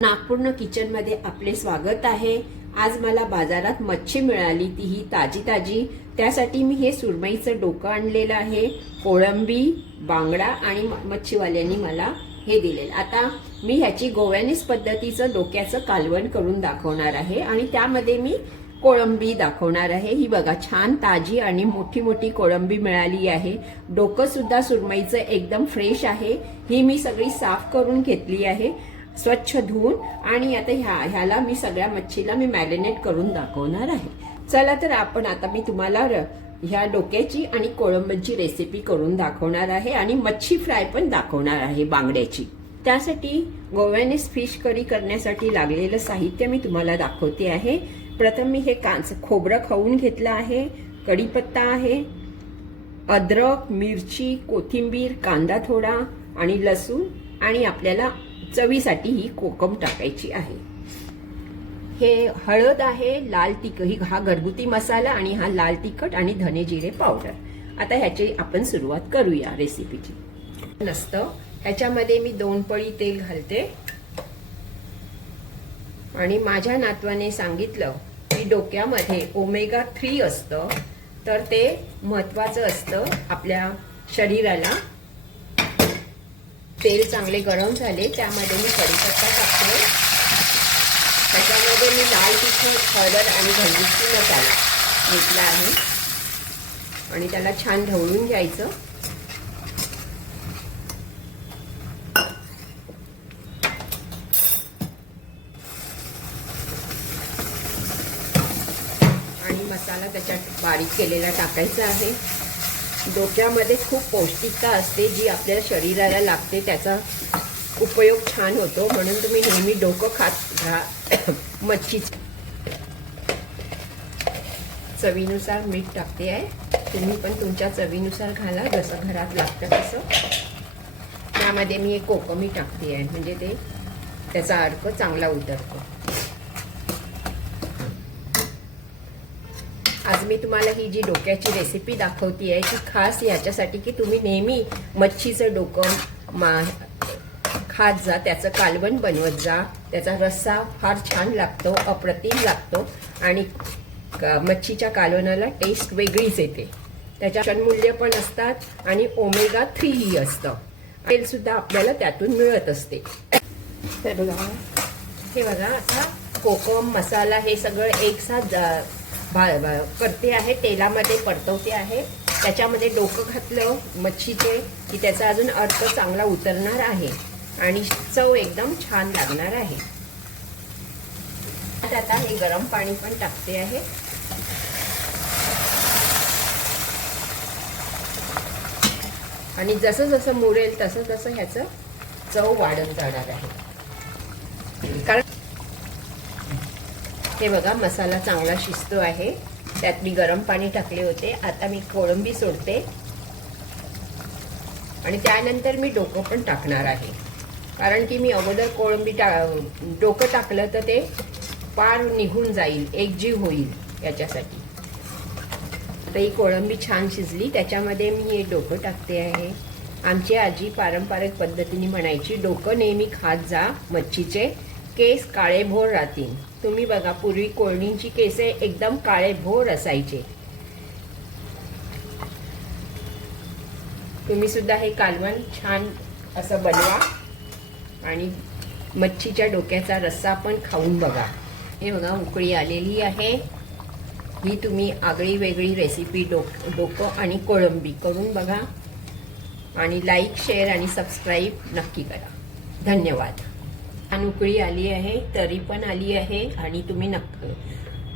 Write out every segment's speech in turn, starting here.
नागपूर्ण किचनमध्ये आपले स्वागत आहे। आज मला बाजारात मच्छी मिळाली, तीही ताजी ताजी। त्यासाठी मी हे सुरमईचं डोकं आणलेलं आहे। कोळंबी, बांगडा आणि मच्छीवाल्यांनी मला हे दिलेलं। आता मी ह्याची गोव्यानीज पद्धतीचं डोक्याचं कालवण करून दाखवणार आहे आणि त्यामध्ये मी कोळंबी दाखवणार आहे। ही बघा, छान ताजी आणि मोठी मोठी कोळंबी मिळाली आहे। डोकं सुद्धा सुरमईचं एकदम फ्रेश आहे। ही मी सगळी साफ करून घेतली आहे, स्वच्छ धुवून। आणि आता ह्याला मी सगळ्या मच्छीला मी मॅरिनेट करून दाखवणार आहे। चला तर आता मी तुम्हाला ह्या डोक्याची आणि कोळंबीची रेसिपी करून दाखवणार आहे आणि मच्छी फ्राय पण दाखवणार आहे बांगड्याची। त्यासाठी गोव्यानीज फिश करी करण्यासाठी लागलेलं साहित्य मी तुम्हाला दाखवते आहे। प्रथम मी हे खोबरं खवून घेतलं आहे, कढीपत्ता आहे, अद्रक, मिरची, कोथिंबीर, कांदा थोडा आणि लसूण, आणि आपल्याला चवीसाठी ही कोकम टाकायची आहे। हे हळद आहे, लाल तिखट, हा घरगुती मसाला, आणि हा लाल तिखट आणि धने जिरे पावडर। आता ह्याची आपण सुरुवात करूया रेसिपीची। ह्याच्यामध्ये मी 2 पळी तेल घालते आणि माझ्या नातवाने सांगितलं की डोक्यामध्ये ओमेगा 3 असतं, तर ते महत्वाचं असतं आपल्या शरीराला। तेल चांगले गरम झाले, त्यामध्ये मी कढीपत्ता टाकते। त्याच्यामध्ये मी लाल तिखट, हळद आणि घरगुती मसाला घेतला आहे आणि त्याला छान ढवळून घ्यायचं। आणि मसाला त्याच्यात बारीक केलेला टाकायचा आहे। डोक्यामध्ये खूप पौष्टिकता असते, जी आपल्या शरीराला लागते, त्याचा उपयोग छान होतो। म्हणून तुम्ही नेहमी डोकं खात राहा। मच्छी चवीनुसार मीठ टाकते आहे, तुम्ही पण तुमच्या चवीनुसार घाला, जसं घरात लागतं तसं। त्यामध्ये मी एक कोकमी टाकते आहे, म्हणजे त्याचा अर्क चांगला उतरतो। आज मी तुम्हाला ही जी डोक्याची रेसिपी दाखवते आहे ती खास याच्यासाठी की तुम्ही नेहमी मच्छीचं डोकं खात जा, त्याचं कालवण बनवत जा। त्याचा रस्सा फार छान लागतो, अप्रतिम लागतो, आणि मच्छीच्या कालवणाला टेस्ट वेगळीच येते। त्याच्या मूल्य पण असतात आणि ओमेगा 3 ही असतं। तेल सुद्धा आपल्याला त्यातून मिळत असते। तर बघा, हे बघा, आता कोकम मसाला हे सगळं एकसाथ करते आहे, तेलामध्ये परतवते आहे। त्याच्यामध्ये डोकं घातलं मच्छीचे की त्याचा अजून अर्क चांगला उतरणार आहे आणि चव एकदम छान लागणार आहे। आता हे गरम पाणी पण टाकते आहे। आणि जसं जसं मुरेल तसं तसं ह्याचं चव वाढत जाणार आहे। कारण हे बघा, मसाला चांगला शिजतो आहे। त्यात मी गरम पाणी टाकले होते। आता मी कोळंबी सोडते आणि त्यानंतर मी डोकं पण टाकणार आहे, कारण की मी अगोदर कोळंबी डोकं टाकलं तर ते पार निघून जाईल, एकजीव होईल याच्यासाठी। आता ही कोळंबी छान शिजली, त्याच्यामध्ये मी हे डोकं टाकते आहे। आमची आजी पारंपरिक पद्धतीने म्हणायची, डोकं नेहमी खात जा, मच्छीचे केस काळेभोर राहतील। तुम्ही बघा, पूर्वी कोळणींची केसे एकदम काळेभोर असायचे। तुम्ही सुद्धा हे कालवण छान असं बनवा आणि मच्छीच्या डोक्याचा रस्सा पण खाऊन बघा। हे बघा, उकळी आलेली आहे। ही तुम्ही आगळी वेगळी रेसिपी डोकं आणि कोळंबी करून बघा आणि लाईक, शेअर आणि सबस्क्राईब नक्की करा। धन्यवाद। उकळी आली आहे, तरी पण आली आहे, आणि तुम्ही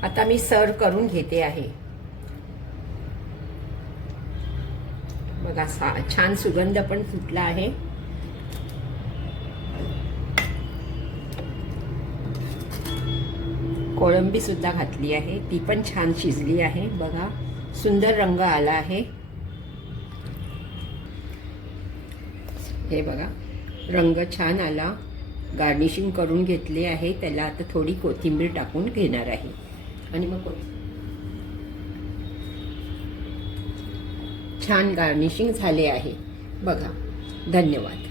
आता मी सर्व करून घेते आहे। बघा, छान सुगंध पण फुटला आहे। कोळंबी सुद्धा घातली आहे, ती पण छान शिजली आहे। बघा, सुंदर रंग आला आहे। हे बघा, रंग छान आला। गार्निशिंग करून घेतले आहे, त्याला आता थोडी कोथिंबीर टाकून घेणार आहे आणि मग छान गार्निशिंग झाले आहे। बघा, धन्यवाद।